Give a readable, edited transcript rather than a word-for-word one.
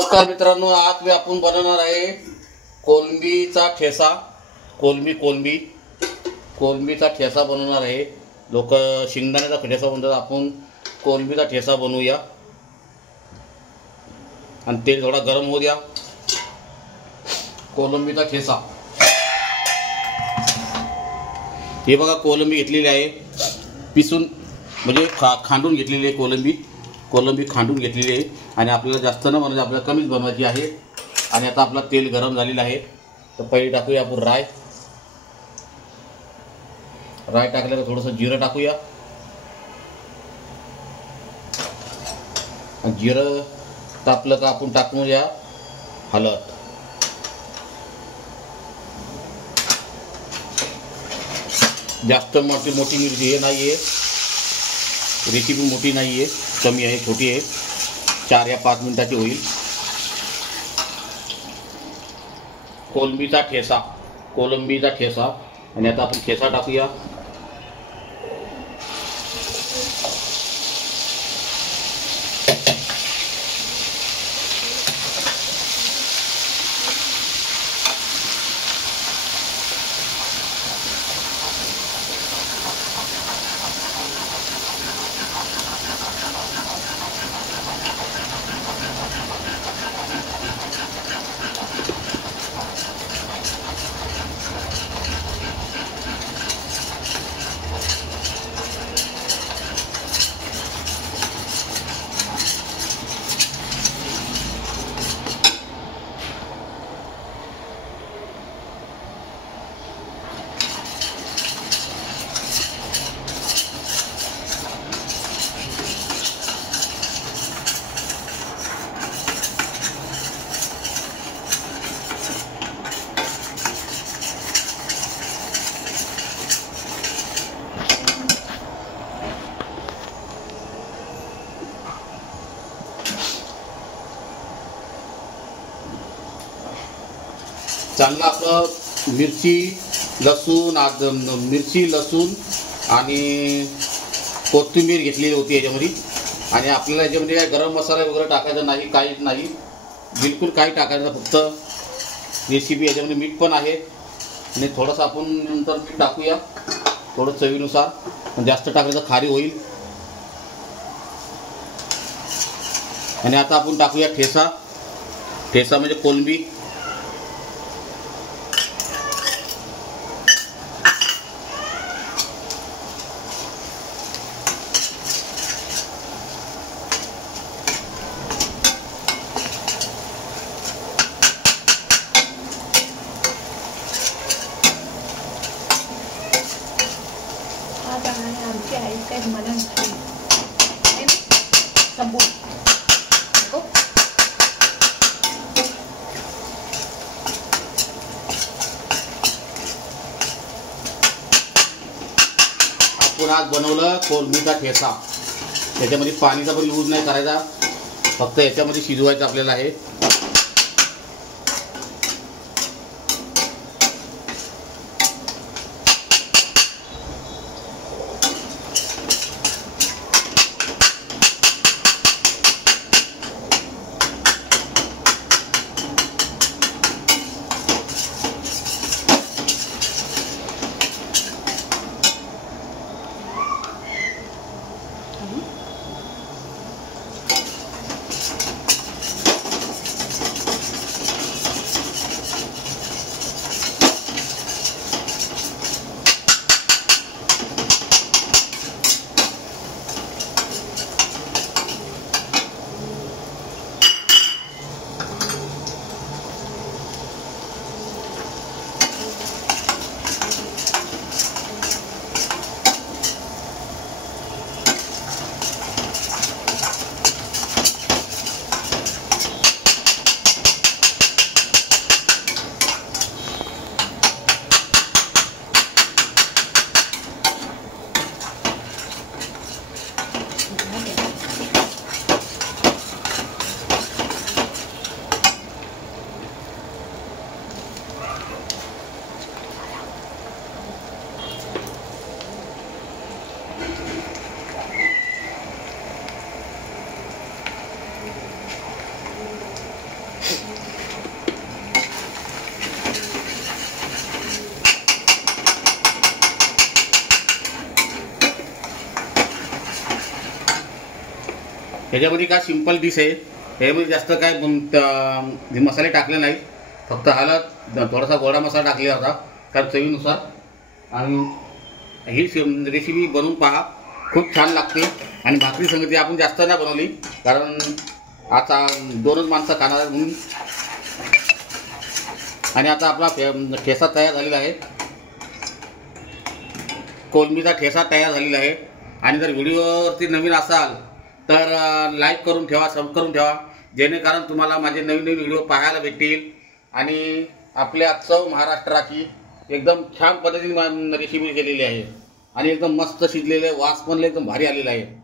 नमस्कार मित्रांनो, आज मी आपण बनवणार आहे कोलंबीचा ठेसा. कोलंबीचा ठेसा बनवणार आहे. लोक शेंगदाण्याचा ठेसा म्हणतात, आपण कोलंबीचा ठेसा बनवूया. आणि तेल थोडा गरम होऊ द्या. कोलंबीचा ठेसा. हे बघा, कोलंबी घेतलेली आहे, पिसून म्हणजे खांडून घेतलेली आहे. कोलंबी खांडून घेतलेली आहे. आणि आपल्याला जास्त न म्हणजे आपल्याला कमीच बनवायची आहे. आणि आता आपला तेल गरम झालेलं आहे, तर पहिले टाकूया आपण राय. टाकल्यावर थोडंसं जिरं टाकूया. जिरं तापलं का आपण टाकूया हळद. जास्त मोठी मिरची हे नाही आहे, रेसिपी मोठी नाही आहे, कमी आहे, छोटी आहे. 4 या 5 मिनिटाची होईल. कोलंबीचा ठेसा. आणि आता आपण ठेसा टाकूया. चांगलं आपलं मिरची लसूण आणि कोथिंबीर घेतलेली होती याच्यामध्ये. आणि आपल्याला याच्यामध्ये काय गरम मसाला वगैरे टाकायचा नाही, काहीच नाही, बिलकुल काही टाकायचं. फक्त रेसिपी याच्यामध्ये मीठ पण आहे. आणि थोडंसं आपण नंतर मीठ टाकूया, थोडं चवीनुसार. जास्त टाकलं तर खारी होईल. आणि आता आपण टाकूया ठेसा म्हणजे कोलंबी. आपण आज बनवलं कोलंबीचा ठेसा. याच्यामध्ये पाणीचा पण यूज नाही करायचा, फक्त याच्यामध्ये शिजवायचं आपल्याला आहे. ह्याच्यामध्ये काय सिंपल डिश आहे. ह्याच्यामध्ये जास्त काय मसाले टाकले नाही, फक्त हळद, थोडासा गोडा मसाला टाकलेला होता कारण चवीनुसार. आणि ही रेसिपी बनवून पहा, खूप छान लागते. आणि भाकरी संगती आपण जास्त नाही बनवली कारण आता 2च माणसं खाणार म्हणून. आणि आता आपला ठेसा तयार झालेला आहे, कोलमीचा ठेसा तयार झालेला आहे. आणि जर व्हिडिओवरती नवीन असाल तर लाईक करून ठेवा, सबस्क्राईब करून ठेवा, जेणेकरून तुम्हाला माझे नवीन नवीन व्हिडिओ पाहायला भेटतील. आणि आपल्या चव महाराष्ट्राची एकदम छान पद्धतीने रेसिपी केलेली आहे आणि एकदम मस्त शिजलेले, वास पण एकदम भारी आलेला आहे.